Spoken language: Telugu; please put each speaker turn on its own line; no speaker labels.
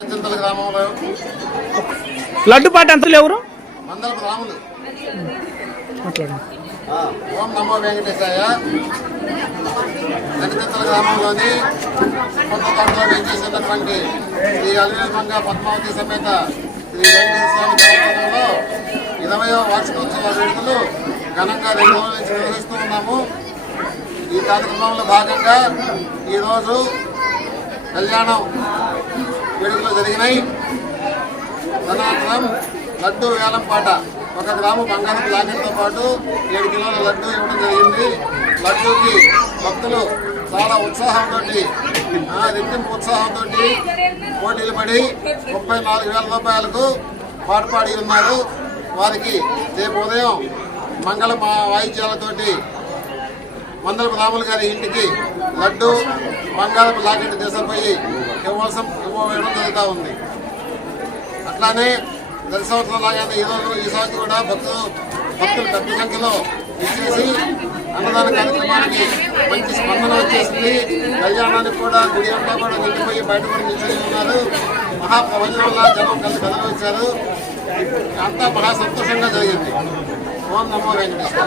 చింతల గ్రామంలో
లడ్డు పాట ఎంత ఎవరు?
ఓం నమో వెంకటేశాయ. గణచింతల గ్రామంలోని కొత్త తోటలో వెంచేసినటువంటి శ్రీ అలివేల్మంగ పద్మావతి సమేత శ్రీ వెంకటేశ్వర దేవస్థానంలో ఇరవయో వార్షికోత్సవ వేడుకలు ఘనంగా రెండు రోజుల నుంచి నిర్వహిస్తూ ఉన్నాము. ఈ కార్యక్రమంలో భాగంగా ఈరోజు కళ్యాణం వేడుకలు జరిగినాయి. అనంతరం లడ్డు వేలం పాట ఒక గ్రాము బంగారం లాకెట్తో పాటు ఏడు కిలోల లడ్డు ఇవ్వడం జరిగింది. లడ్డూకి భక్తులు చాలా ఉత్సాహంతో రెట్టింపు ఉత్సాహంతో పోటీలు పడి ముప్పై నాలుగు వేల రూపాయలకు పాటుపాడి ఉన్నారు. వారికి రేపు ఉదయం మంగళ మా- వాయిద్యాలతోటి మందలపు రాములు గారి ఇంటికి లడ్డు బంగారపు లాకెట్ తీసుకుపోయి ఇవ్వాల్సిన ఇవ్వడం జరుగుతూ ఉంది. అట్లానే ప్రతి సంవత్సరం లాగానే ఈ రోజు ఈ సంవత్సరం కూడా భక్తులు భక్తులు పెద్ద సంఖ్యలో ఇచ్చేసి అన్నదాన కార్యక్రమానికి మంచి స్పందన వచ్చేసింది. కళ్యాణానికి కూడా గుడి అంతా కూడా నిండిపోయి బయట కూడా నిల్చొని ఉన్నారు. మహాప్రవచనం వల్ల జనం కలిసి కథలు వచ్చారు. అంతా మహా సంతోషంగా జరిగింది. ఓం నమో వెంకటేశ్వర.